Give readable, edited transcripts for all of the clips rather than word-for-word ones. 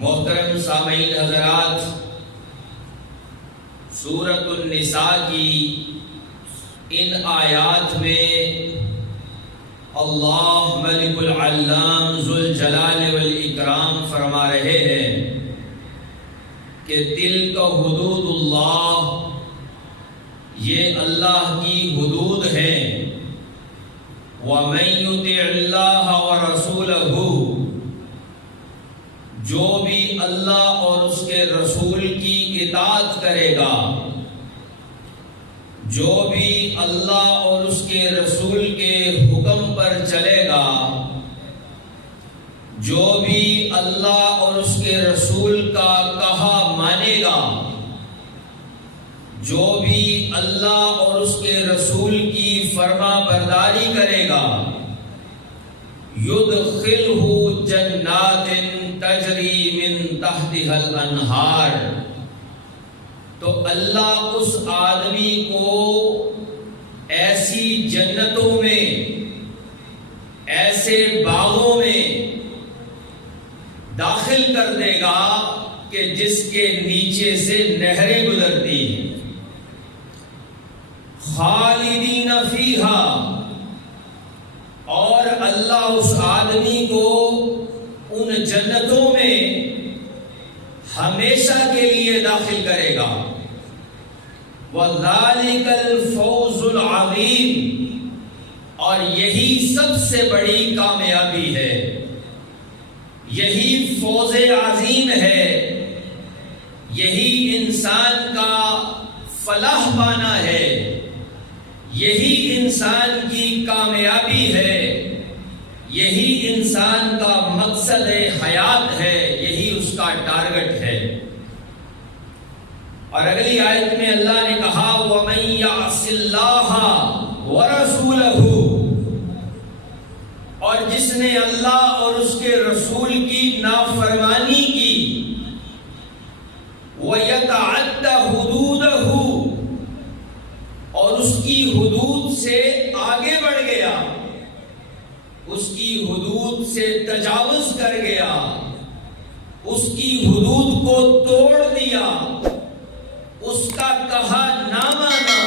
محترم سامعین حضرات، سورۃ النساء کی ان آیات میں اللہ ملک العلام ذوالجلال والاکرام فرما رہے ہیں کہ تلک حدود اللہ، یہ اللہ کی حدود ہیں۔ وَمَن يُطِعِ اللَّهَ وَرَسُولَهُ، جو بھی اللہ اور اس کے رسول کی اطاعت کرے گا، جو بھی اللہ اور اس کے رسول کے حکم پر چلے گا، جو بھی اللہ اور اس کے رسول کا کہا مانے گا، جو بھی اللہ اور اس کے رسول کی فرما برداری کرے گا، یدخلہ جنات تجری من تحتها الانہار، تو اللہ اس آدمی کو ایسی جنتوں میں، ایسے باغوں میں داخل کر دے گا کہ جس کے نیچے سے نہریں گزرتی ہیں۔ خالدین فیہا، اور اللہ اس آدمی کو ان جنتوں میں ہمیشہ کے لیے داخل کرے گا۔ وَذَلِكَ الْفَوْزُ الْعَظِيمُ، اور یہی سب سے بڑی کامیابی ہے، یہی فوز عظیم ہے، یہی انسان کا فلاح پانا ہے، یہی انسان کی کامیابی ہے، یہی انسان کا مقصد حیات ہے، یہی اس کا ٹارگٹ ہے۔ اور اگلی آیت میں اللہ نے کہا وَمَن يَعْصِ اللَّهَ وَرَسُولَهُ، اور جس نے اللہ اور اس کے رسول کی نافرمانی کی، وَيَتَعَدَّ حُدُودَهُ، اور اس کی حدود سے آگے بڑھ گیا، اس کی حدود سے تجاوز کر گیا، اس کی حدود کو توڑ دیا، اس کا کہا نہ مانا،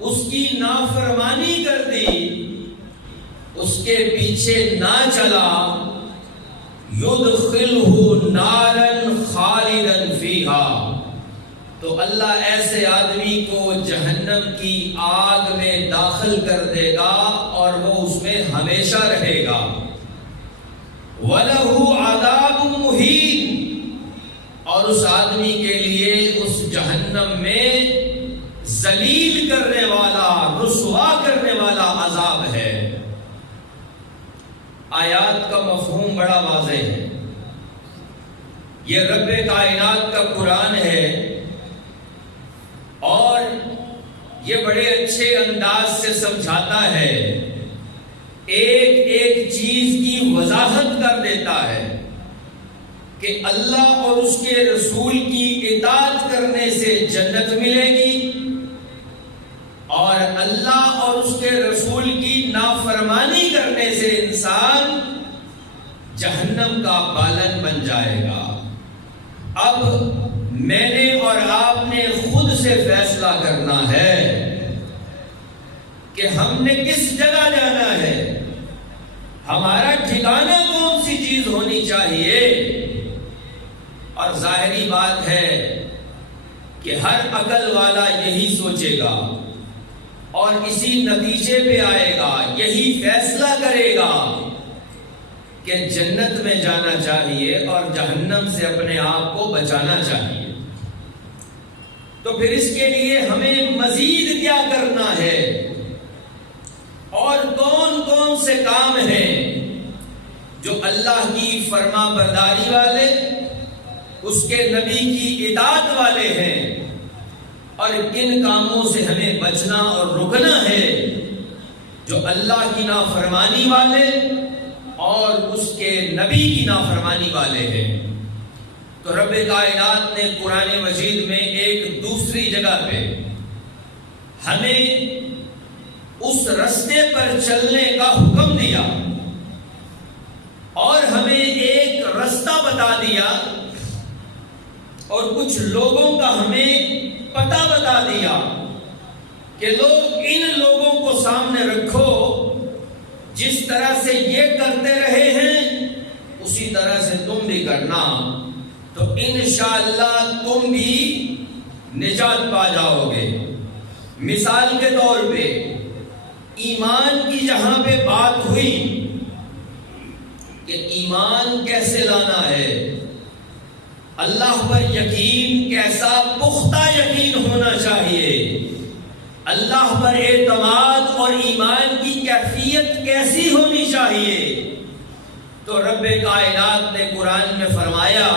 اس کی نافرمانی کر دی، اس کے پیچھے نہ چلا، یدخلہ نارا خالدا فیہا، تو اللہ ایسے آدمی کو جہنم کی آگ میں داخل کر دے گا اور وہ اس میں ہمیشہ رہے گا۔ وَلَهُ عَذَابٌ مُهِينٌ، اور اس آدمی کے لیے اس جہنم میں ذلیل کرنے والا، رسوا کرنے والا عذاب ہے۔ آیات کا مفہوم بڑا واضح ہے، یہ رب کائنات کا قرآن ہے، اور یہ بڑے اچھے انداز سے سمجھاتا ہے، ایک ایک چیز کی وضاحت کر دیتا ہے کہ اللہ اور اس کے رسول کی اطاعت کرنے سے جنت ملے گی، اور اللہ اور اس کے رسول کی نافرمانی کرنے سے انسان جہنم کا بالن بن جائے گا۔ اب میں نے اور آپ نے خود سے فیصلہ کرنا ہے کہ ہم نے کس جگہ جانا ہے، ہمارا ٹھکانہ کون سی چیز ہونی چاہیے۔ اور ظاہری بات ہے کہ ہر عقل والا یہی سوچے گا اور اسی نتیجے پہ آئے گا، یہی فیصلہ کرے گا کہ جنت میں جانا چاہیے اور جہنم سے اپنے آپ کو بچانا چاہیے۔ تو پھر اس کے لیے ہمیں مزید کیا کرنا ہے، اور کون کون سے کام ہیں جو اللہ کی فرما برداری والے، اس کے نبی کی اطاعت والے ہیں، اور کن کاموں سے ہمیں بچنا اور رکنا ہے جو اللہ کی نافرمانی والے اور اس کے نبی کی نافرمانی والے ہیں۔ تو رب کائنات نے قرآن مجید میں ایک دوسری جگہ پہ ہمیں اس رستے پر چلنے کا حکم دیا، اور ہمیں ایک رستہ بتایا بتا دیا اور کچھ لوگوں کا ہمیں پتہ بتا دیا کہ لوگ ان لوگوں کو سامنے رکھو، جس طرح سے یہ کرتے رہے ہیں اسی طرح سے تم بھی کرنا، تو انشاءاللہ تم بھی نجات پا جاؤ گے۔ مثال کے طور پہ ایمان کی جہاں پہ بات ہوئی کہ ایمان کیسے لانا ہے، اللہ پر یقین کیسا پختہ یقین ہونا چاہیے، اللہ پر اعتماد اور ایمان کی کیفیت کیسی ہونی چاہیے، تو رب کائنات نے قرآن میں فرمایا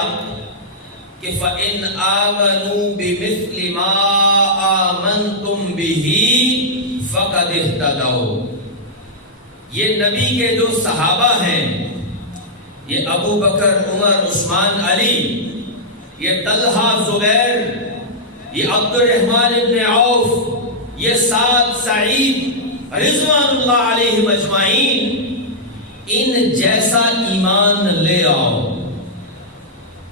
کہ فَإِنْ آمَنُوا بِمِثْلِ مَا آمَنْتُمْ بِهِ فَقَدِ اهْتَدَوْا۔ یہ نبی کے جو صحابہ ہیں، یہ ابو بکر، عمر، عثمان، علی، یہ طلحہ، زبیر، یہ عبد الرحمن ابن عوف، یہ سعد، سعید رضوان اللہ علیہم اجمعین، ان جیسا ایمان لے آؤ،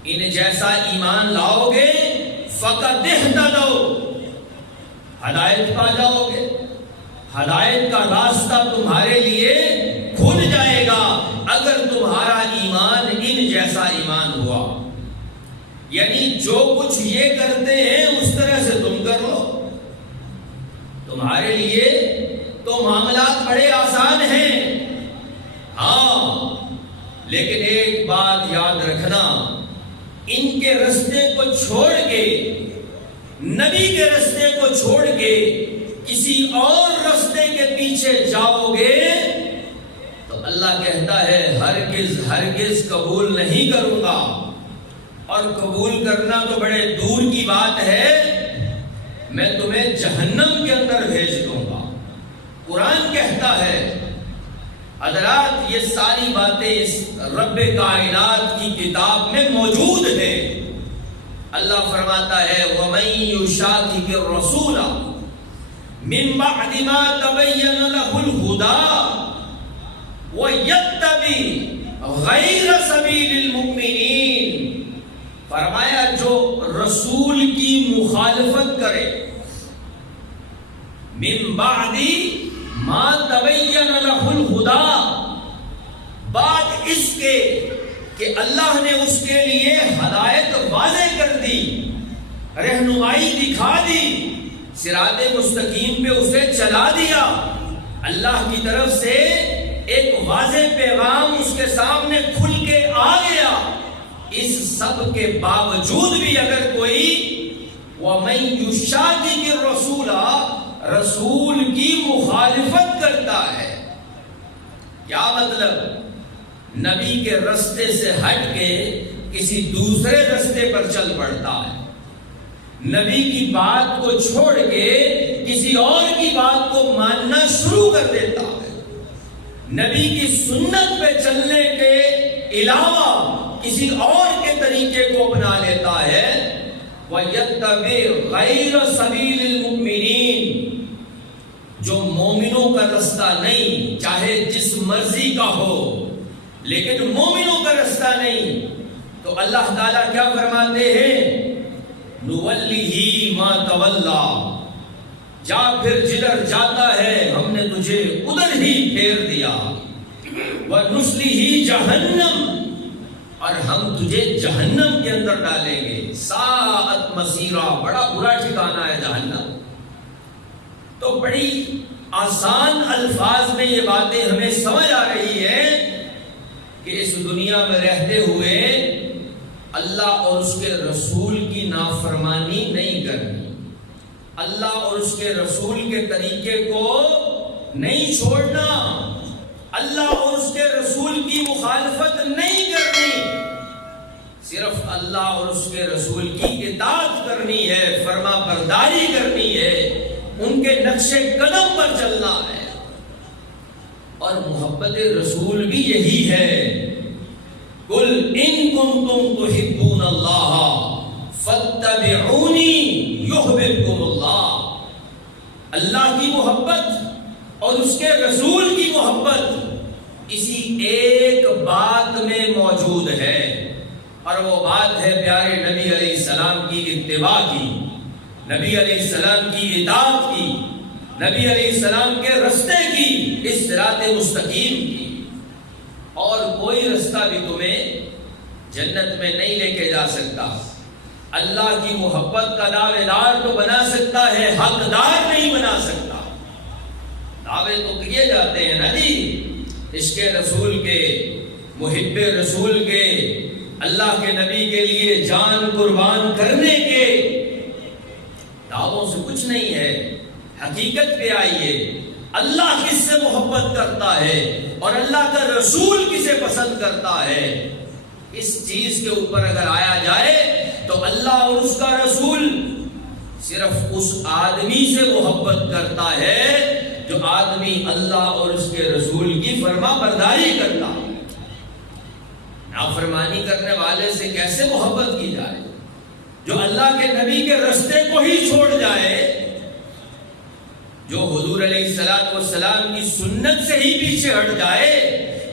ان جیسا ایمان لاؤ گے فقط اہتدوا، ہدایت پا جاؤ گے، ہدایت کا راستہ تمہارے لیے کھل جائے گا اگر تمہارا ایمان ان جیسا ایمان ہوا۔ یعنی جو کچھ یہ کرتے ہیں اس طرح سے تم کر لو، تمہارے لیے تو معاملات بڑے آسان ہیں۔ ہاں لیکن ایک بات یاد رکھنا، ان کے رستے کو چھوڑ کے، نبی کے رستے کو چھوڑ کے کسی اور رستے کے پیچھے جاؤ گے تو اللہ کہتا ہے ہرگز ہرگز قبول نہیں کروں گا، اور قبول کرنا تو بڑے دور کی بات ہے، میں تمہیں جہنم کے اندر بھیج دوں گا۔ قرآن کہتا ہے، حضرات یہ ساری باتیں اس رب کائنات کی کتاب میں موجود ہیں۔ اللہ فرماتا ہے وَمَن يُشَاقِقِ الرَّسُولَ مِن بَعْدِ مَا تَبَيَّنَ لَهُ الْهُدَى وَيَتَّبِعْ غَيْرَ سَبِيلِ الْمُؤْمِنِينَ، فرمایا جو رسول کی مخالفت کرے، من بعد ما تبین لہ الہدی، بعد اس کے کہ اللہ نے اس کے لیے ہدایت واضح کر دی، رہنمائی دکھا دی، صراط مستقیم پہ اسے چلا دیا، اللہ کی طرف سے ایک واضح پیغام اس کے سامنے کھل کے آ گیا، اس سب کے باوجود بھی اگر کوئی وَمَن يُشَاقِقِ الرَّسُولَ، رسول کی مخالفت کرتا ہے، کیا مطلب؟ نبی کے رستے سے ہٹ کے کسی دوسرے رستے پر چل پڑتا ہے، نبی کی بات کو چھوڑ کے کسی اور کی بات کو ماننا شروع کر دیتا ہے، نبی کی سنت پہ چلنے کے علاوہ کسی اور کے طریقے کو اپنا لیتا ہے، وَيَتَّبِعْ غَيْرَ سَبِيلِ الْمُؤْمِنِينَ، جو مومنوں کا رستہ نہیں، چاہے جس مرضی کا ہو لیکن مومنوں کا رستہ نہیں، تو اللہ تعالیٰ کیا فرماتے ہیں؟ نُوَلِّهِ مَا تَوَلَّى، جا پھر جدھر جاتا ہے ہم نے تجھے ادھر ہی پھیر دیا، وَنُصْلِهِ جَهَنَّمَ، اور ہم تجھے جہنم کے اندر ڈالیں گے، ساعت مسیرہ، بڑا برا ٹھکانہ ہے جہنم۔ تو بڑی آسان الفاظ میں یہ باتیں ہمیں سمجھ آ رہی ہے کہ اس دنیا میں رہتے ہوئے اللہ اور اس کے رسول کی نافرمانی نہیں کرنی، اللہ اور اس کے رسول کے طریقے کو نہیں چھوڑنا، اللہ اور اس کے رسول کی مخالفت نہیں کرنی، صرف اللہ اور اس کے رسول کی اطاعت کرنی ہے، فرما برداری کرنی ہے، ان کے نقش قدم پر چلنا ہے۔ اور محبت رسول بھی یہی ہے، قُلْ إِن كُنتُمْ تُحِبُّونَ اللَّهَ فَاتَّبِعُونِي يُحْبِبْكُمُ اللَّهُ، اللہ کی محبت اور اس کے رسول کی محبت اسی ایک بات میں موجود ہے، اور وہ بات ہے پیارے نبی علیہ السلام کی اتباع کی، نبی علیہ السلام کی اطاعت کی، نبی علیہ السلام کے رستے کی، اس صراط مستقیم کی۔ اور کوئی رستہ بھی تمہیں جنت میں نہیں لے کے جا سکتا۔ اللہ کی محبت کا دعوے دار تو بنا سکتا ہے، حقدار نہیں بنا سکتا۔ دعوے تو کیے جاتے ہیں نا جی، عشق رسول کے، محب رسول کے، اللہ کے نبی کے لیے جان قربان کرنے کے۔ دعووں سے کچھ نہیں ہے، حقیقت پہ آئیے، اللہ کس سے محبت کرتا ہے اور اللہ کا رسول کسے پسند کرتا ہے، اس چیز کے اوپر اگر آیا جائے تو اللہ اور اس کا رسول صرف اس آدمی سے محبت کرتا ہے جو آدمی اللہ اور اس کے رسول کی فرما برداری کرتا ہے۔ نافرمانی کرنے والے سے کیسے محبت کی جائے؟ جو اللہ کے نبی کے رستے کو ہی چھوڑ جائے، جو حضور علیہ السلام کی سنت سے ہی پیچھے ہٹ جائے،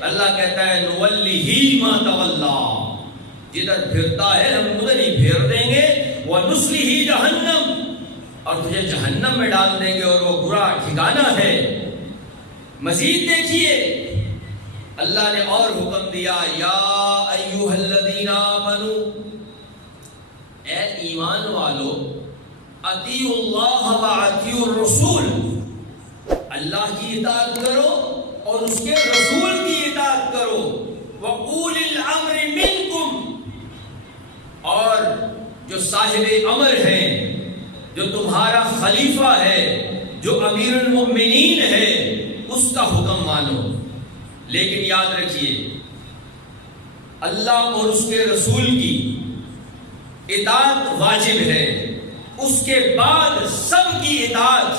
اللہ کہتا ہے نولیہ ما تولا، جدھر پھرتا ہے ہم ادھر ہی پھیر دیں گے، ونصلہ جہنم، اور تجھے جہنم میں ڈال دیں گے، اور وہ برا ٹھکانہ ہے۔ مزید دیکھیے اللہ نے اور حکم دیا، یا ایھا الذین آمنوا، اے ایمان والو، اطیعوا اللہ واطیعوا الرسول، اللہ کی اطاعت کرو اور اس کے رسول کی اطاعت کرو، وَأُولِي الْأَمْرِ مِنْكُمْ، اور جو صاحب امر ہیں، جو تمہارا خلیفہ ہے، جو امیر المؤمنین ہے، اس کا حکم مانو۔ لیکن یاد رکھیے اللہ اور اس کے رسول کی اطاعت واجب ہے، اس کے بعد سب کی اطاعت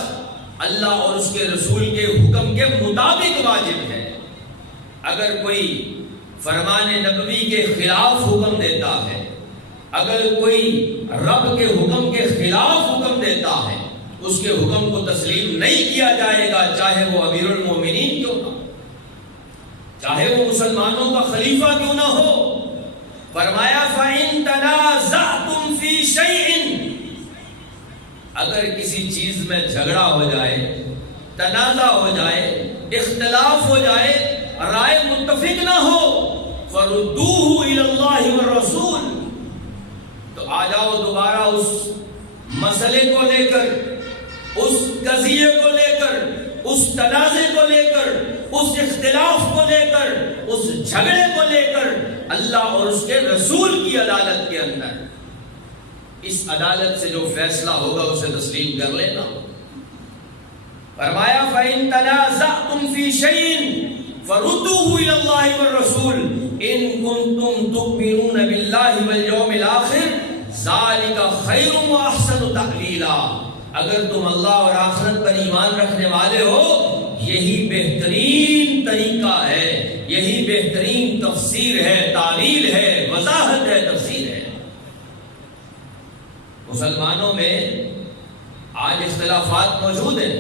اللہ اور اس کے رسول کے حکم کے مطابق واجب ہے۔ اگر کوئی فرمان نبوی کے خلاف حکم دیتا ہے، اگر کوئی رب کے حکم کے خلاف حکم دیتا ہے، اس کے حکم کو تسلیم نہیں کیا جائے گا، چاہے وہ امیر المومنین کیوں نہ ہو، چاہے وہ مسلمانوں کا خلیفہ کیوں نہ ہو۔ فرمایا فَإِن تَنَازَعْتُمْ فِي شَيْءٍ، اگر کسی چیز میں جھگڑا ہو جائے، تنازع ہو جائے، اختلاف ہو جائے، رائے متفق نہ ہو، فَرُدُّوهُ إِلَى اللَّهِ وَالرَّسُولِ، تو آ جاؤ دوبارہ اس مسئلے کو لے کر، اس قضیے کو لے کر، اس تنازع کو لے کر، اس اختلاف کو لے کر، اس جھگڑے کو لے کر اللہ اور اس کے رسول کی عدالت کے اندر۔ اس عدالت سے جو فیصلہ ہوگا اسے تسلیم کر لینا۔ فرمایا فَإِن تَنَازَعْتُمْ فِي شَيْءٍ فَرُدُّوهُ إِلَى اللَّهِ وَالرَّسُولِ إِن كُنتُمْ تُؤْمِنُونَ بِاللَّهِ وَالْيَوْمِ الْآخِرِ ذَلِكَ خَيْرٌ وَأَحْسَنُ تَأْوِيلًا، اگر تم اللہ اور آخرت پر ایمان رکھنے والے ہو، یہی بہترین طریقہ ہے، یہی بہترین تفسیر ہے، تعویل ہے، وضاحت ہے، تفسیر ہے۔ مسلمانوں میں آج اختلافات موجود ہیں،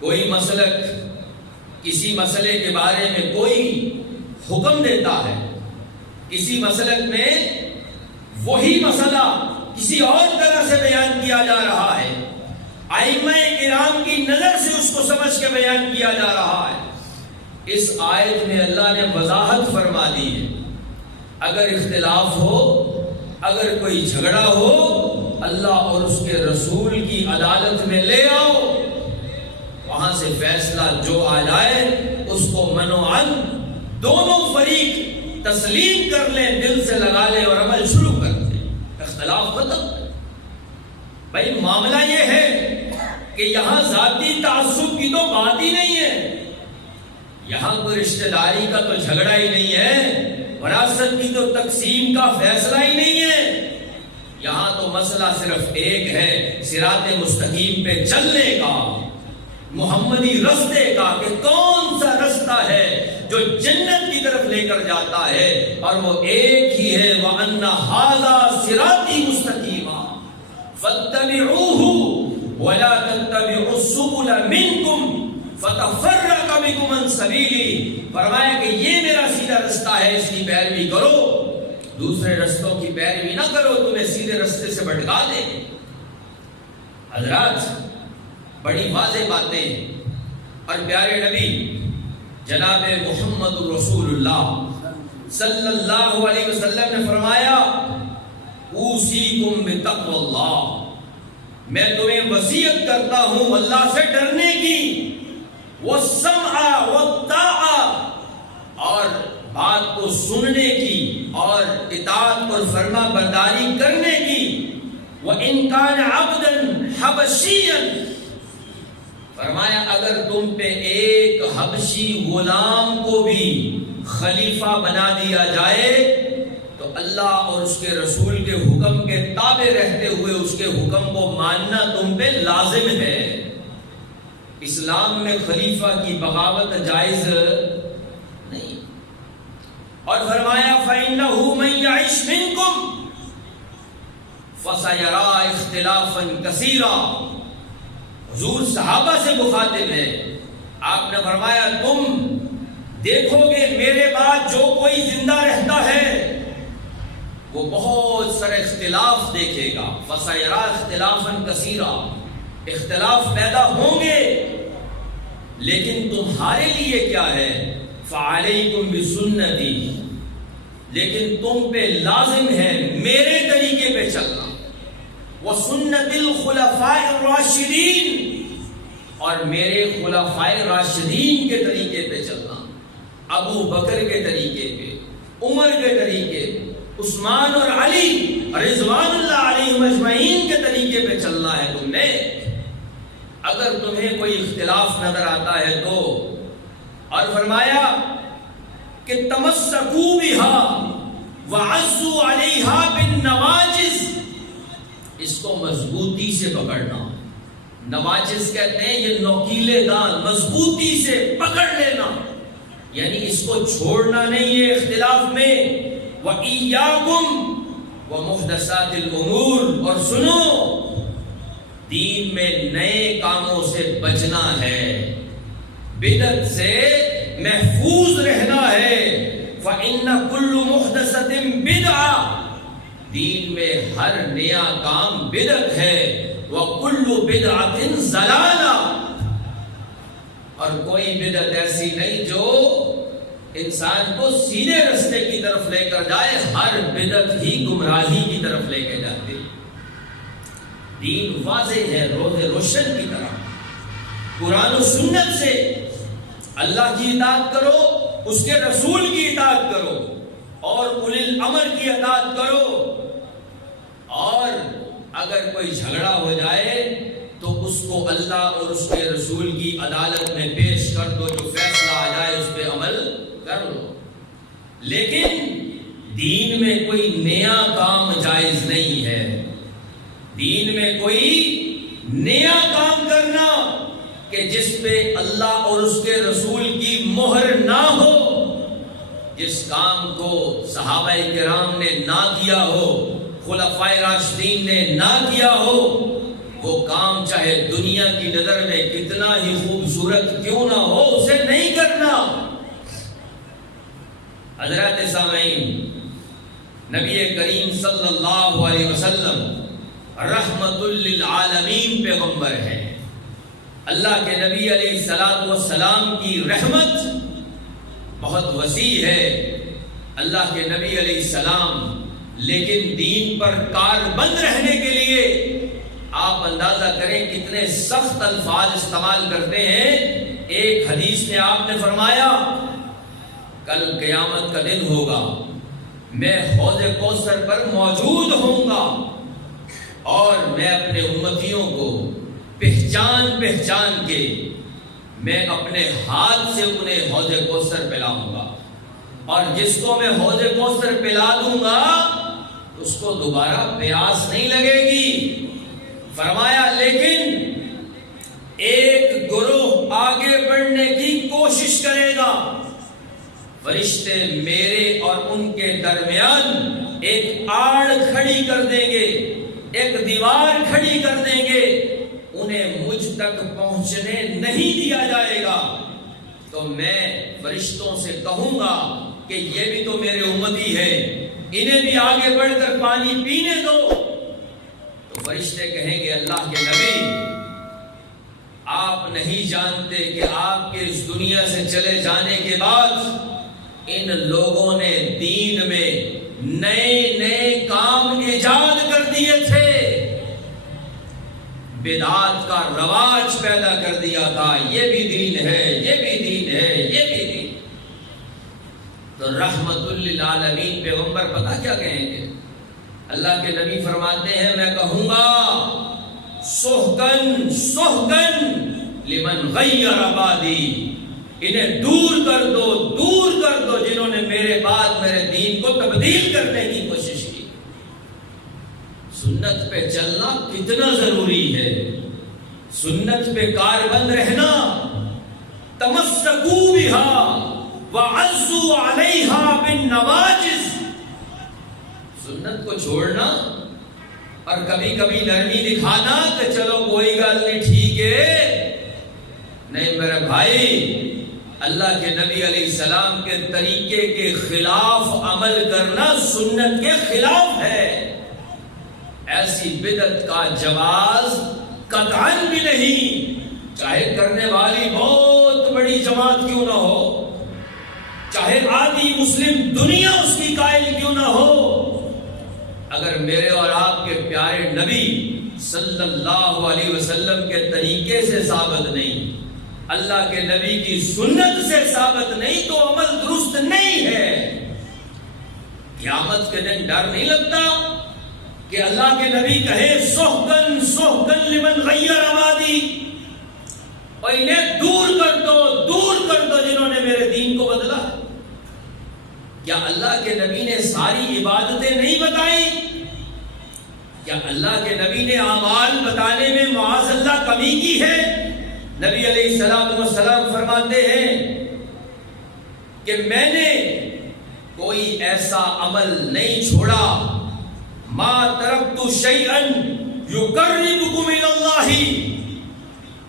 کوئی مسلک کسی مسئلے کے بارے میں کوئی حکم دیتا ہے، کسی مسلک میں وہی مسئلہ کسی اور طرح سے بیان کیا جا رہا ہے، ائمہ کرام کی نظر سے اس کو سمجھ کے بیان کیا جا رہا ہے۔ اس آیت میں اللہ نے وضاحت فرما دی ہے، اگر اختلاف ہو، اگر کوئی جھگڑا ہو، اللہ اور اس کے رسول کی عدالت میں لے آؤ، وہاں سے فیصلہ جو آ جائے اس کو منوعاً دونوں فریق تسلیم کر لیں، دل سے لگا لیں اور عمل شروع کر دیں، اختلاف ختم۔ بھائی معاملہ یہ ہے کہ یہاں ذاتی تعصب کی تو بات ہی نہیں ہے، یہاں کوئی رشتہ داری کا تو جھگڑا ہی نہیں ہے، وراثت کی تو تقسیم کا فیصلہ ہی نہیں ہے، یہاں تو مسئلہ صرف ایک ہے، صراط مستقیم پہ چلنے کا، محمدی رستے کا، کہ کون سا رستہ ہے جو جنت کی طرف لے کر جاتا ہے، اور وہ ایک ہی ہے، وَأَنَّ هَذَا صِرَاطِي مُسْتَقِيمًا فَاتَّبِعُوهُ وَلَا تَتَّبِعُوا السُّبُلَ مِنْكُمْ فَتَفَرَّقَ بِكُمْ عَنْ سَبِيلِهِ، فرمایا کہ یہ میرا سیدھا رستہ ہے، اس کی پیروی کرو، دوسرے رستوں کی پیروی نہ کرو، تمہیں سیدھے رستے سے بھٹکا دیں۔ حضرات، بڑی واضح باتیں، اور پیارے نبی جناب محمد رسول اللہ صلی اللہ علیہ وسلم نے فرمایا اوصیکم بتقوی اللہ، میں تمہیں وصیت کرتا ہوں اللہ سے ڈرنے کی، والسمع والطاعہ، اور بات کو سننے کی اور اطاعت اور فرما برداری کرنے کی، وَإِن كَانَ عَبْدًا حَبَشِيًّا، فرمایا اگر تم پہ ایک حبشی غلام کو بھی خلیفہ بنا دیا جائے تو اللہ اور اس کے رسول کے حکم کے تابع رہتے ہوئے اس کے حکم کو ماننا تم پہ لازم ہے۔ اسلام میں خلیفہ کی بغاوت جائز نہیں۔ اور فرمایا فَإِنَّهُ مَن يَعِشْ مِنكُمْ فَسَيَرَىٰ اخْتِلَافًا كَثِيرًا، حضور صحابہ سے مخاطب ہے، آپ نے فرمایا تم دیکھو گے میرے بعد جو کوئی زندہ رہتا ہے وہ بہت سارے اختلاف دیکھے گا، فَسَيَرَىٰ اخْتِلَافًا كَثِيرًا، اختلاف پیدا ہوں گے، لیکن تمہارے لیے کیا ہے، فَعَلَيْكُمْ بِسُنَّتِي، لیکن تم پہ لازم ہے میرے طریقے پہ چلنا، وَسُنَّتِ الْخُلَفَاءِ الرَّاشِدِينَ، اور میرے خلفائے راشدین کے طریقے پہ چلنا، ابو بکر کے طریقے پہ، عمر کے طریقے پہ، عثمان اور علی رضوان اللہ علیہم اجمعین کے طریقے پہ چلنا ہے تم نے۔ اگر تمہیں کوئی اختلاف نظر آتا ہے تو، اور فرمایا کہ تمسکوا بها وعزوا علیہا بالنواجذ، اس کو مضبوطی سے پکڑنا، نواجذ کہتے ہیں یہ نوکیلے دان، مضبوطی سے پکڑ لینا، یعنی اس کو چھوڑنا نہیں ہے اختلاف میں۔ وَإِيَّاكُمْ وَمُحْدَثَاتِ الْأُمُورِ، اور سنو دین میں نئے کاموں سے بچنا ہے، بدعت سے محفوظ رہنا ہے۔ فَإِنَّ كُلُّ مُحْدَثَةٍ بِدْعَةٍ، دین میں ہر نیا کام بدعت ہے، وَكُلُّ بِدْعَةٍ ضَلَالَةٍ، اور کوئی بدعت ایسی نہیں جو انسان کو سیدھے رستے کی طرف لے کر جائے، ہر بدعت ہی گمراہی کی طرف لے کے جاتے۔ دین واضح ہے روز روشن کی طرح، قرآن و سنت سے اللہ کی اطاعت کرو، اس کے رسول کی اطاعت کرو، اور اولی الامر کی اطاعت کرو، اور اگر کوئی جھگڑا ہو جائے تو اس کو اللہ اور اس کے رسول کی عدالت میں پیش کر دو، جو فیصلہ آ جائے اس پہ عمل کر لو۔ لیکن دین میں کوئی نیا کام جائز نہیں ہے، دین میں کوئی نیا کام کرنا کہ جس پہ اللہ اور اس کے رسول کی مہر نہ ہو، جس کام کو صحابہ کرام نے نہ کیا ہو، خلفائے راشدین نے نہ کیا ہو، وہ کام چاہے دنیا کی نظر میں کتنا ہی خوبصورت کیوں نہ ہو، اسے نہیں کرنا۔ حضرات سامعین، نبی کریم صلی اللہ علیہ وسلم رحمت للعالمین پیغمبر ہے، اللہ کے نبی علیہ الصلوۃ والسلام کی رحمت بہت وسیع ہے، اللہ کے نبی علیہ السلام، لیکن دین پر کاربند رہنے کے لیے آپ اندازہ کریں کتنے سخت الفاظ استعمال کرتے ہیں۔ ایک حدیث میں آپ نے فرمایا کل قیامت کا دن ہوگا، میں حوض کوثر پر موجود ہوں گا، اور میں اپنے امتیوں کو پہچان پہچان کے میں اپنے ہاتھ سے انہیں حوض کوثر پلاؤں گا، اور جس کو میں حوض کوثر پلا دوں گا اس کو دوبارہ پیاس نہیں لگے گی۔ فرمایا لیکن ایک گروہ آگے بڑھنے کی کوشش کرے گا، فرشتے میرے اور ان کے درمیان ایک آڑ کھڑی کر دیں گے، ایک دیوار کھڑی کر دیں گے، انہیں مجھ تک پہنچنے نہیں دیا جائے گا۔ تو میں فرشتوں سے کہوں گا کہ یہ بھی تو میرے امتی ہے، انہیں بھی آگے بڑھ کر پانی پینے دو، تو فرشتے کہیں گے اللہ کے نبی آپ نہیں جانتے کہ آپ کے اس دنیا سے چلے جانے کے بعد ان لوگوں نے دین میں نئے نئے کام ایجاد کر دیے تھے، بدعات کا رواج پیدا کر دیا تھا، یہ بھی دین ہے، یہ بھی دین ہے، یہ بھی دین۔ تو رحمت للعالمین پیغمبر پتہ کیا کہیں گے؟ اللہ کے نبی فرماتے ہیں میں کہوں گا سحقن سحقن لمن غیر بعدی، انہیں دور کر دو، دور کر دو جنہوں نے میرے بعد میرے دین کو تبدیل کرنے کی کوشش کی۔ سنت پہ چلنا کتنا ضروری ہے، سنت پہ کاربند رہنا، تمسکوا بها وعزوا علیہا بالنواجذ، سنت کو چھوڑنا اور کبھی کبھی نرمی دکھانا کہ چلو کوئی گل نہیں ٹھیک ہے، نہیں میرے بھائی، اللہ کے نبی علیہ السلام کے طریقے کے خلاف عمل کرنا سنت کے خلاف ہے۔ ایسی بدعت کا جواز قطعاً بھی نہیں، چاہے کرنے والی بہت بڑی جماعت کیوں نہ ہو، چاہے آدھی مسلم دنیا اس کی قائل کیوں نہ ہو، اگر میرے اور آپ کے پیارے نبی صلی اللہ علیہ وسلم کے طریقے سے ثابت نہیں، اللہ کے نبی کی سنت سے ثابت نہیں، تو عمل درست نہیں ہے۔ قیامت کے دن ڈر نہیں لگتا کہ اللہ کے نبی کہے سحقن سحقن لمن غیر بعدی، اور انہیں دور کر دو، دور کر دو جنہوں نے میرے دین کو بدلا۔ کیا اللہ کے نبی نے ساری عبادتیں نہیں بتائی؟ کیا اللہ کے نبی نے اعمال بتانے میں معاذ اللہ کمی کی ہے؟ نبی علیہ السلام فرماتے ہیں کہ میں نے کوئی ایسا عمل نہیں چھوڑا، ما ترکت شیئا یقربکم الی اللہ،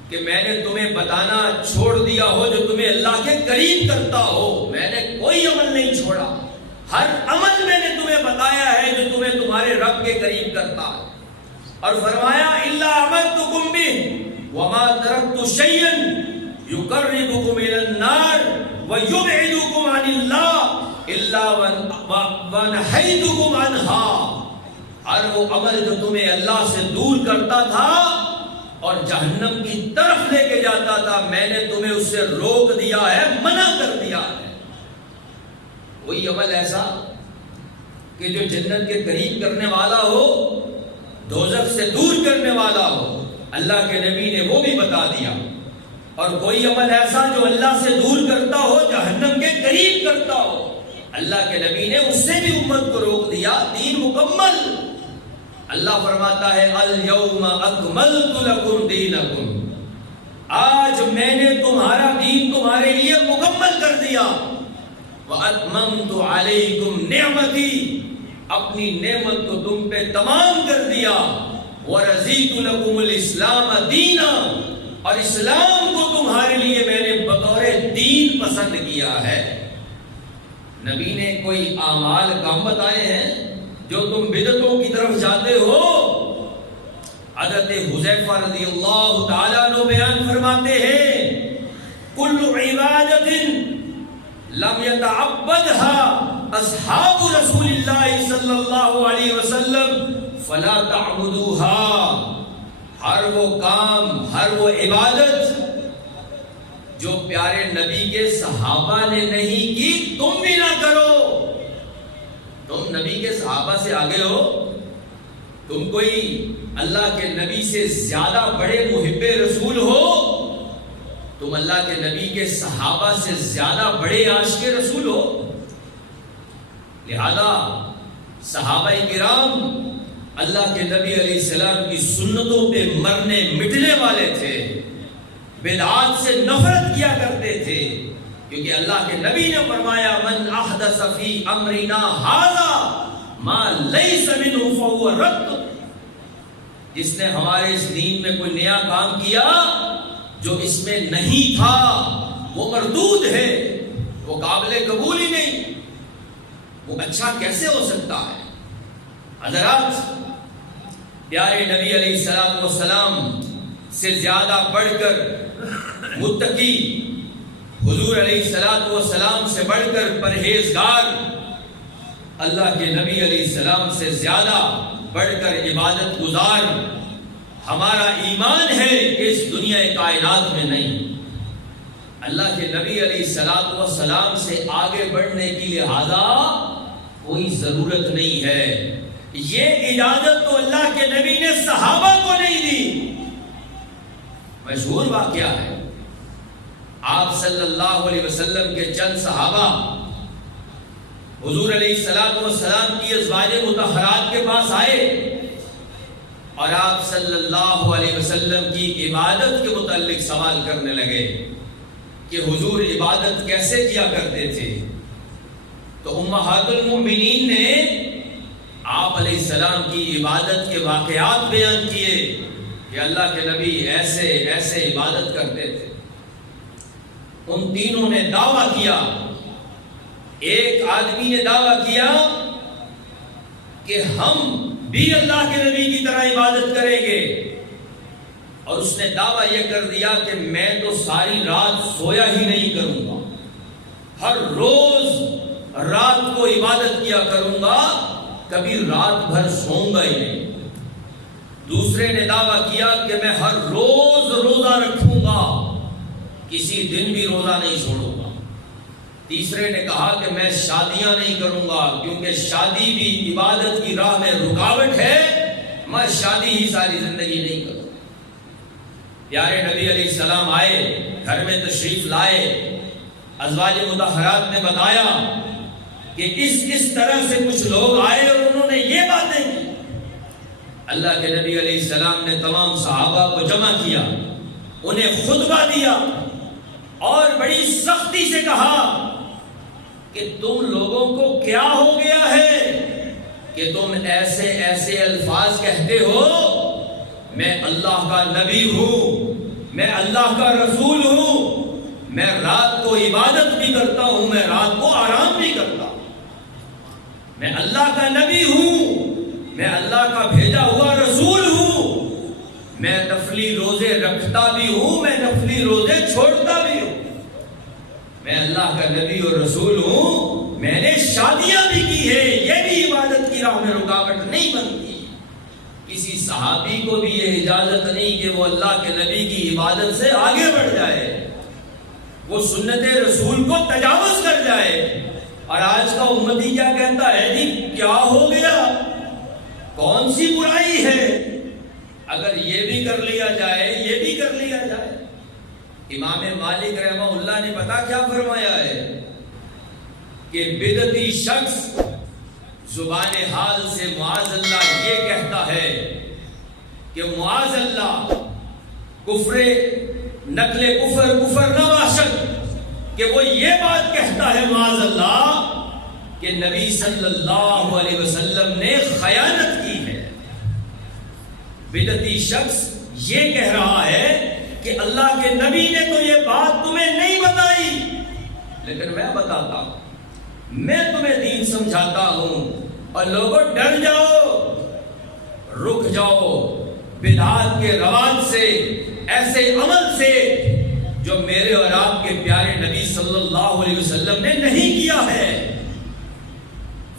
کہ میں نے تمہیں بتانا چھوڑ دیا ہو جو تمہیں اللہ کے قریب کرتا ہو، میں نے کوئی عمل نہیں چھوڑا، ہر عمل میں نے تمہیں بتایا ہے جو تمہیں تمہارے رب کے قریب کرتا ہے۔ اور فرمایا الا امرتکم بہ وما ترکت شیئا یقربکم الی النار ویبعدکم عن اللہ الا ونہیتکم عنہا، اور وہ عمل جو تمہیں اللہ سے دور کرتا تھا اور جہنم کی طرف لے کے جاتا تھا، میں نے تمہیں اس سے روک دیا ہے، منع کر دیا ہے۔ کوئی عمل ایسا کہ جو جنت کے قریب کرنے والا ہو، دوزخ سے دور کرنے والا ہو، اللہ کے نبی نے وہ بھی بتا دیا، اور کوئی عمل ایسا جو اللہ سے دور کرتا ہو، جہنم کے قریب کرتا ہو، اللہ کے نبی نے اس سے بھی امت کو روک دیا۔ دین مکمل۔ اللہ فرماتا ہے الیوم اکملت لکم دینکم، آج میں نے تمہارا دین تمہارے لیے مکمل کر دیا، واتممت علیکم نعمتی، اپنی نعمت کو تم پہ تمام کر دیا، ورضیت لکم الاسلام دینا، اور اسلام کو تمہارے لیے میں نے بطور دین پسند کیا ہے۔ نبی نے کوئی اعمال کام بتائے ہیں جو تم بدعتوں کی طرف جاتے ہو؟ حضرت حذیفہ رضی اللہ تعالیٰ عنہ بیان فرماتے ہیں کل عبادت لم يتعبدها اصحاب رسول اللہ صلی اللہ علیہ وسلم فلا تعبدوها، ہر وہ کام، ہر وہ عبادت جو پیارے نبی کے صحابہ نے نہیں کی، تم بھی نہ کرو۔ تم نبی کے صحابہ سے آگے ہو، تم کوئی اللہ کے نبی سے زیادہ بڑے محب رسول ہو، تم اللہ کے نبی کے صحابہ سے زیادہ بڑے عاشق رسول ہو۔ لہذا صحابہ کرام اللہ کے نبی علیہ السلام کی سنتوں پہ مرنے مٹنے والے تھے، بدعات سے نفرت کیا کرتے تھے، کیونکہ اللہ کے نبی نے فرمایا من احدث فی امرنا ھذا ما لیس منہ فہو رد، جس نے ہمارے اس دین میں کوئی نیا کام کیا جو اس میں نہیں تھا وہ مردود ہے، وہ قابل قبول ہی نہیں۔ وہ اچھا کیسے ہو سکتا ہے؟ حضرات، پیارے نبی علیہ السلام والسلام سے زیادہ بڑھ کر متقی، حضور علیہ السلام والسلام سے بڑھ کر پرہیزگار، اللہ کے نبی علیہ السلام سے زیادہ بڑھ کر عبادت گزار ہمارا ایمان ہے کہ اس دنیا کائنات میں نہیں۔ اللہ کے نبی علیہ السلام والسلام سے آگے بڑھنے کی لہذا کوئی ضرورت نہیں ہے۔ یہ اجازت تو اللہ کے نبی نے صحابہ کو نہیں دی۔ مشہور واقعہ ہے، آپ صلی اللہ علیہ وسلم کے چند صحابہ حضور علیہ السلام والسلام کی ازواج مطہرات کے پاس آئے اور آپ صلی اللہ علیہ وسلم کی عبادت کے متعلق سوال کرنے لگے کہ حضور عبادت کیسے کیا کرتے تھے۔ تو امہات المؤمنین نے آپ علیہ السلام کی عبادت کے واقعات بیان کیے کہ اللہ کے نبی ایسے ایسے عبادت کرتے تھے۔ ان تینوں نے دعویٰ کیا، ایک آدمی نے دعویٰ کیا کہ ہم بھی اللہ کے نبی کی طرح عبادت کریں گے، اور اس نے دعویٰ یہ کر دیا کہ میں تو ساری رات سویا ہی نہیں کروں گا، ہر روز رات کو عبادت کیا کروں گا، کبھی رات بھر سوؤں گا ہی نہیں۔ دوسرے نے دعویٰ کیا کہ میں ہر روز روزہ رکھوں گا، کسی دن بھی روزہ نہیں چھوڑوں گا۔ تیسرے نے کہا کہ میں شادیاں نہیں کروں گا کیونکہ شادی بھی عبادت کی راہ میں رکاوٹ ہے، میں شادی ہی ساری زندگی نہیں کروں۔ پیارے نبی علیہ السلام آئے، گھر میں تشریف لائے، ازواج مطہرات نے بتایا کہ اس طرح سے کچھ لوگ آئے اور انہوں نے یہ باتیں کی۔ اللہ کے نبی علیہ السلام نے تمام صحابہ کو جمع کیا، انہیں خطبہ دیا اور بڑی سختی سے کہا کہ تم لوگوں کو کیا ہو گیا ہے کہ تم ایسے ایسے الفاظ کہتے ہو، میں اللہ کا نبی ہوں، میں اللہ کا رسول ہوں، میں رات کو عبادت بھی کرتا ہوں، میں رات کو آرام بھی کرتا ہوں، میں اللہ کا نبی ہوں، میں اللہ کا بھیجا ہوا رسول ہوں، میں نفلی روزے رکھتا بھی ہوں، میں نفلی روزے چھوڑتا بھی ہوں، میں اللہ کا نبی اور رسول ہوں، میں نے شادیاں بھی کی ہے، یہ بھی عبادت کی راہ میں رکاوٹ نہیں بنتی۔ کسی صحابی کو بھی یہ اجازت نہیں کہ وہ اللہ کے نبی کی عبادت سے آگے بڑھ جائے، وہ سنت رسول کو تجاوز کر جائے۔ اور آج کا امتی کیا کہتا ہے؟ جی کیا ہو گیا، کون سی برائی ہے، اگر یہ بھی کر لیا جائے، یہ بھی کر لیا جائے۔ امام مالک رحمہ اللہ نے پتہ کیا فرمایا ہے کہ بدعتی شخص زبان حال سے معاذ اللہ یہ کہتا ہے کہ معاذ اللہ کفر نقل کفر نہ باشد، کہ وہ یہ بات کہتا ہے معاذ اللہ کہ نبی صلی اللہ علیہ وسلم نے خیانت کی ہے۔ بدعتی شخص یہ کہہ رہا ہے کہ اللہ کے نبی نے تو یہ بات تمہیں نہیں بتائی، لیکن میں بتاتا ہوں، میں تمہیں دین سمجھاتا ہوں، اور لوگوں ڈر جاؤ، رک جاؤ بدعات کے رواج سے، ایسے عمل سے جو میرے اور آپ کے پیارے نبی صلی اللہ علیہ وسلم نے نہیں کیا ہے۔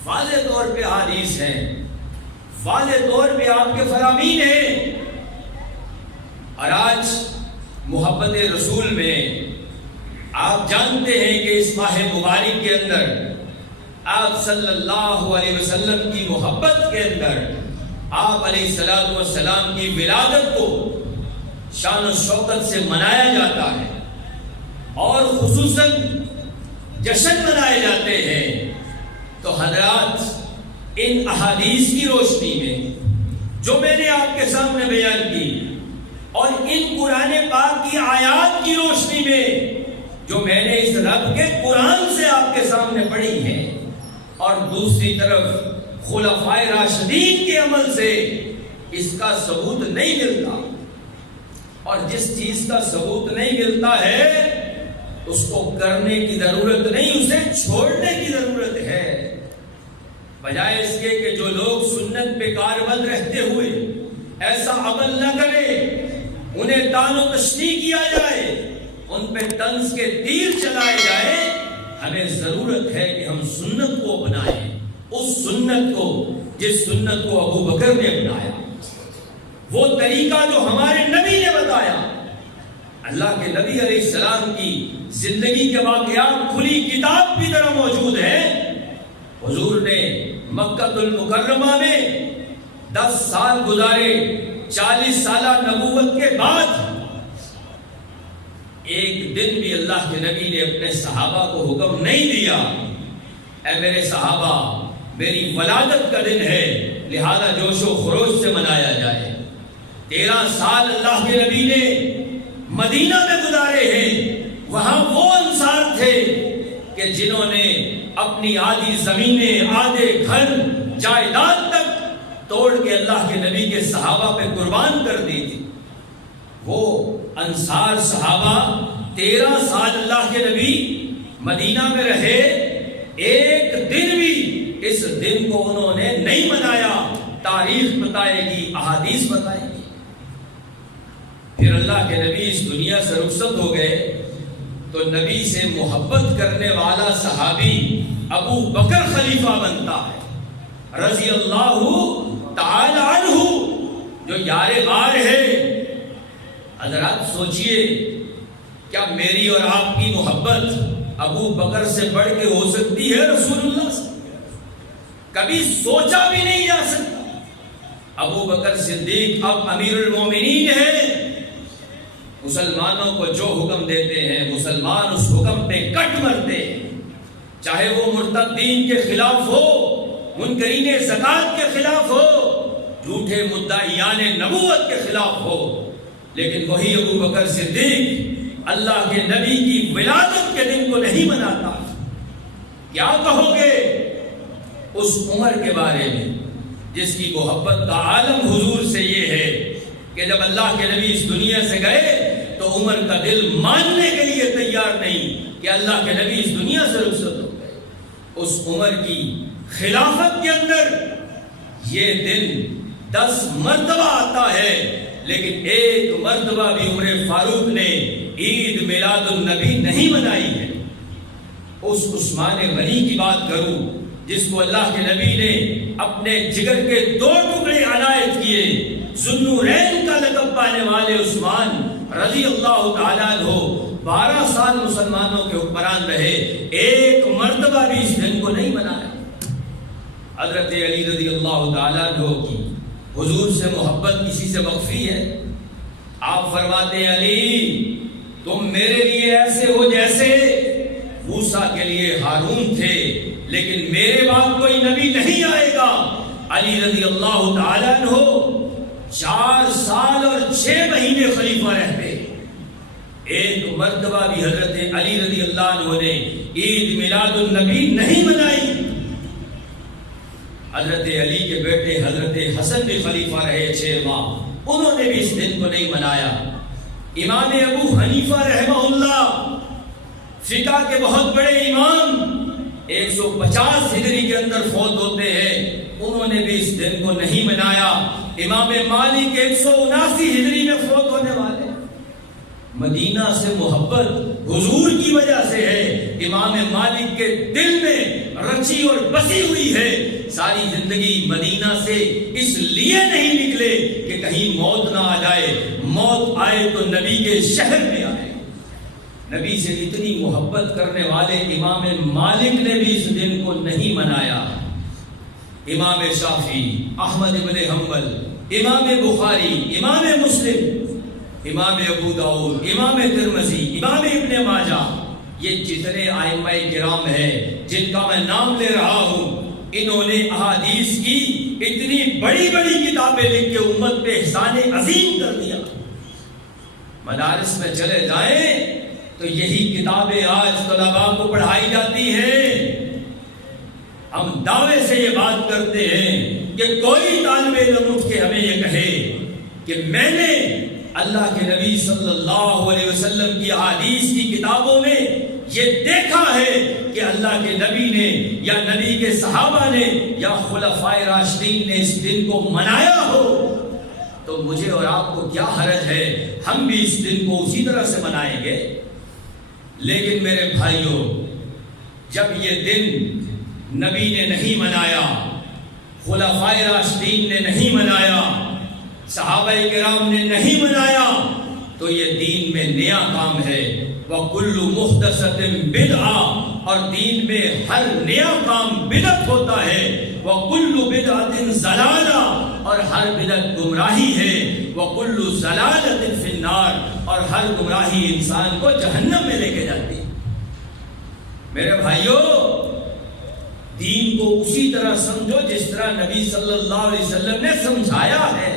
واضح طور پہ حدیث ہیں، واضح طور پہ آپ کے فرامین ہیں، اور آج محبت رسول میں آپ جانتے ہیں کہ اس ماہ مبارک کے اندر آپ صلی اللہ علیہ وسلم کی محبت کے اندر آپ علیہ الصلوۃ والسلام کی ولادت کو شان و شوکت سے منایا جاتا ہے، اور خصوصاً جشن منائے جاتے ہیں۔ تو حضرات، ان احادیث کی روشنی میں جو میں نے آپ کے سامنے بیان کی، اور ان قرآن پاک کی آیات کی روشنی میں جو میں نے اس رب کے قرآن سے آپ کے سامنے پڑھی ہے، اور دوسری طرف خلفائے راشدین کے عمل سے اس کا ثبوت نہیں ملتا، اور جس چیز کا ثبوت نہیں ملتا ہے اس کو کرنے کی ضرورت نہیں، اسے چھوڑنے کی ضرورت ہے۔ بجائے اس کے کہ جو لوگ سنت پہ کاربند رہتے ہوئے ایسا عمل نہ کرے، انہیں طعن و تشنیع کیا جائے، ان پہ طنز کے تیر چلائے جائے، ہمیں ضرورت ہے کہ ہم سنت کو اپنائیں، اس سنت کو جس سنت کو ابو بکر نے اپنایا، وہ طریقہ جو ہمارے نبی نے بتایا۔ اللہ کے نبی علیہ السلام کی زندگی کے واقعات کھلی کتاب کی طرح موجود ہیں۔ حضور نے مکہ المکرمہ میں 10 سال گزارے، 40 سالہ نبوت کے بعد ایک دن بھی اللہ کے نبی نے اپنے صحابہ کو حکم نہیں دیا اے میرے صحابہ میری ولادت کا دن ہے لہذا جوش و خروش سے منایا جائے۔ 13 سال اللہ کے نبی نے مدینہ میں گزارے ہیں، وہاں وہ انصار تھے کہ جنہوں نے اپنی آدھی زمینیں، آدھے گھر، جائیداد تک توڑ کے اللہ کے نبی کے صحابہ پہ قربان کر دی تھی۔ وہ انصار صحابہ 13 سال اللہ کے نبی مدینہ میں رہے، ایک دن بھی اس دن کو انہوں نے نہیں منایا۔ تاریخ بتائے گی، احادیث بتائے گی۔ پھر اللہ کے نبی اس دنیا سے رخصت ہو گئے تو نبی سے محبت کرنے والا صحابی ابو بکر خلیفہ بنتا ہے رضی اللہ تعالی عنہ، جو یار غار ہے۔ حضرات سوچئے، کیا میری اور آپ کی محبت ابو بکر سے بڑھ کے ہو سکتی ہے رسول اللہ سے؟ کبھی سوچا بھی نہیں جا سکتا۔ ابو بکر صدیق اب امیر المومنین ہے، مسلمانوں کو جو حکم دیتے ہیں مسلمان اس حکم پہ کٹ مرتے ہیں، چاہے وہ مرتدین کے خلاف ہو، منکرین زکات کے خلاف ہو، جھوٹے مدعیان نبوت کے خلاف ہو، لیکن وہی ابو بکر صدیق اللہ کے نبی کی ولادت کے دن کو نہیں مناتا۔ کیا کہو گے اس عمر کے بارے میں جس کی محبت کا عالم حضور سے یہ ہے کہ جب اللہ کے نبی اس دنیا سے گئے تو عمر کا دل ماننے کے لیے تیار نہیں کہ اللہ کے نبی اس دنیا سے رخصت ہو گئے۔ اس عمر کی خلافت کے اندر یہ دن 10 مرتبہ آتا ہے، لیکن ایک مرتبہ بھی عمر فاروق نے عید میلاد النبی نہیں منائی ہے۔ اس عثمان غنی کی بات کروں جس کو اللہ کے نبی نے اپنے جگر کے 2 ٹکڑے عنایت کیے، ذوالنورین کا لقب پانے والے عثمان رضی اللہ تعالیٰ عنہ 12 سال مسلمانوں کے حکمران رہے، ایک مرتبہ بھی اس دن کو نہیں منایا۔ حضرت علی رضی اللہ تعالیٰ عنہ کی حضور سے محبت کسی سے مخفی ہے؟ آپ فرماتے ہیں علی تم میرے لیے ایسے ہو جیسے موسیٰ کے لیے ہارون تھے، لیکن میرے بعد کوئی نبی نہیں آئے گا۔ علی رضی اللہ تعالیٰ عنہ 4 سال اور 6 مہینے خلیفہ رہتے، ایک مرتبہ بھی حضرت علی رضی اللہ عنہ نے عید میلاد النبی نہیں منائی۔ حضرت علی کے بیٹے حضرت حسن بھی خلیفہ رہے 6 ماہ، انہوں نے بھی اس دن کو نہیں منایا۔ امام ابو حنیفہ رحمہ اللہ فقہ کے بہت بڑے امام 150 ہجری کے اندر فوت ہوتے ہیں، انہوں نے بھی اس دن کو نہیں منایا۔ امام مالک 179 ہجری میں فوت ہونے والے، مدینہ سے محبت حضور کی وجہ سے ہے، امام مالک کے دل میں رچی اور بسی ہوئی ہے۔ ساری زندگی مدینہ سے اس لیے نہیں نکلے کہ کہیں موت نہ آ جائے، موت آئے تو نبی کے شہر میں آئے۔ نبی سے اتنی محبت کرنے والے امام مالک نے بھی اس دن کو نہیں منایا۔ امام شافعی، احمد بن حنبل، امام بخاری، امام مسلم، امام ابو داؤد، امام ترمذی، امام ابن ماجہ، یہ جتنے ائمہ کرام ہیں جن کا میں نام لے رہا ہوں، انہوں نے احادیث کی اتنی بڑی بڑی کتابیں لکھ کے امت پہ احسان عظیم کر دیا۔ مدارس میں چلے جائیں تو یہی کتابیں آج طلباء کو پڑھائی جاتی ہیں۔ ہم دعوے سے یہ بات کرتے ہیں کہ کوئی طالب علم اٹھ کے ہمیں یہ کہے کہ میں نے اللہ کے نبی صلی اللہ علیہ وسلم کی احادیث کی کتابوں میں یہ دیکھا ہے کہ اللہ کے نبی نے یا نبی کے صحابہ نے یا خلفائے راشدین نے اس دن کو منایا ہو تو مجھے اور آپ کو کیا حرج ہے، ہم بھی اس دن کو اسی طرح سے منائیں گے۔ لیکن میرے بھائیوں، جب یہ دن نبی نے نہیں منایا، خلفائے راشدین نے نہیں منایا، صحابہ کرام نے نہیں منایا، تو یہ دین میں نیا کام ہے۔ وَكُلُّ مُحْدَثَةٍ بِدْعَةٍ، اور دین میں ہر نیا کام بدعت ہوتا ہے۔ وَكُلُّ بِدْعَةٍ ضَلَالَةٍ، اور ہر بدعت گمراہی ہے۔ وَكُلُّ ضَلَالَةٍ فِي النَّارِ، اور ہر گمراہی انسان کو جہنم میں لے کے جاتی ہے۔ میرے بھائیوں، دین کو اسی طرح سمجھو جس طرح نبی صلی اللہ علیہ وسلم نے سمجھایا ہے۔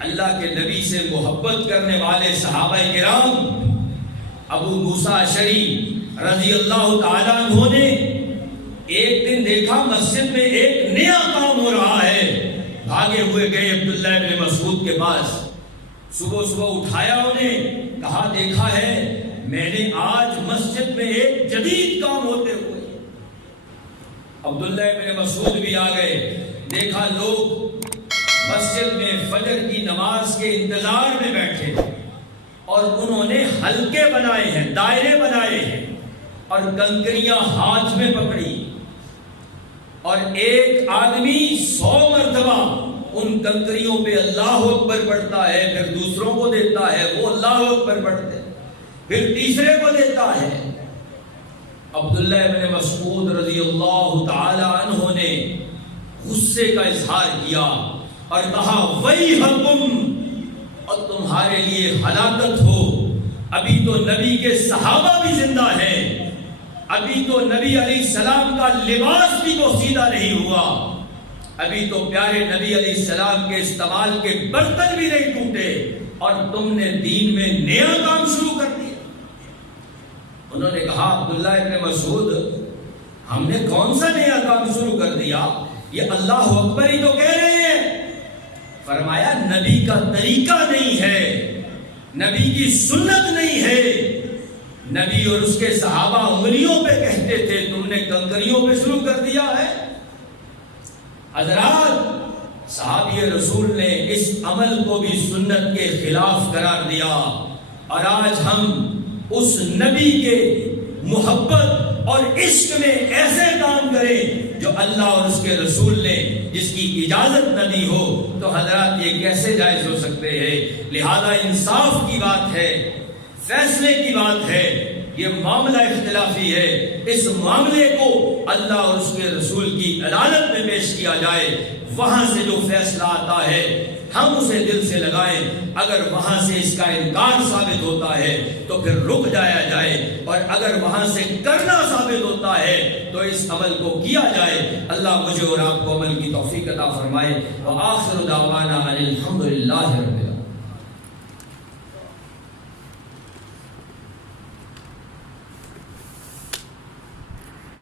اللہ کے نبی سے محبت کرنے والے صحابہ کرام، ابو موسیٰ اشعری رضی اللہ تعالیٰ عنہ نے ایک دن دیکھا مسجد میں ایک نیا کام ہو رہا ہے، بھاگے ہوئے گئے عبداللہ بن مسعود کے پاس، صبح صبح اٹھایا انہیں، کہا دیکھا ہے میں نے آج مسجد میں ایک جدید کام ہوتے ہوئے۔ عبداللہ بن مسعود بھی آ گئے، دیکھا لوگ مسجد میں فجر کی نماز کے انتظار میں بیٹھے اور انہوں نے حلقے بنائے ہیں، دائرے بنائے ہیں اور کنکریاں ہاتھ میں پکڑی، اور ایک آدمی 100 مرتبہ ان کنکریوں پہ اللہ اکبر پڑھتا ہے، پھر دوسروں کو دیتا ہے، وہ اللہ اکبر پڑھتے ہیں، پھر تیسرے کو دیتا ہے۔ عبداللہ بن مسعود رضی اللہ تعالی عنہ نے غصے کا اظہار کیا اور کہا وَيْحَكُمْ، اور تمہارے لیے ہلاکت ہو، ابھی تو نبی کے صحابہ بھی زندہ ہیں، ابھی تو نبی علیہ السلام کا لباس بھی تو سیدھا نہیں ہوا، ابھی تو پیارے نبی علیہ السلام کے استعمال کے برتن بھی نہیں ٹوٹے، اور تم نے دین میں نیا کام شروع کر دیا۔ انہوں نے کہا عبداللہ ابن مسعود، ہم نے کون سا نیا کام شروع کر دیا، یہ اللہ اکبر ہی تو کہہ رہے ہیں۔ فرمایا نبی کا طریقہ نہیں ہے، نبی کی سنت نہیں ہے، نبی اور اس کے صحابہ انگلیوں پہ کہتے تھے، تم نے کنکریوں پہ شروع کر دیا ہے۔ حضرات، صحابی رسول نے اس عمل کو بھی سنت کے خلاف قرار دیا، اور آج ہم اس نبی کے محبت اور عشق میں ایسے کام کریں جو اللہ اور اس کے رسول نے جس کی اجازت نہ دی ہو، تو حضرات یہ کیسے جائز ہو سکتے ہیں؟ لہذا انصاف کی بات ہے، فیصلے کی بات ہے، یہ معاملہ اختلافی ہے، اس معاملے کو اللہ اور اس کے رسول کی عدالت میں پیش کیا جائے، وہاں سے جو فیصلہ آتا ہے ہم اسے دل سے لگائیں، اگر وہاں سے اس کا انکار ثابت ہوتا ہے تو پھر رک جایا جائے، اور اگر وہاں سے کرنا ثابت ہوتا ہے تو اس عمل کو کیا جائے۔ اللہ مجھے اور آپ کو عمل کی توفیق عطا فرمائے۔ وآخر دعوانا ان الحمد للہ رب العالمین۔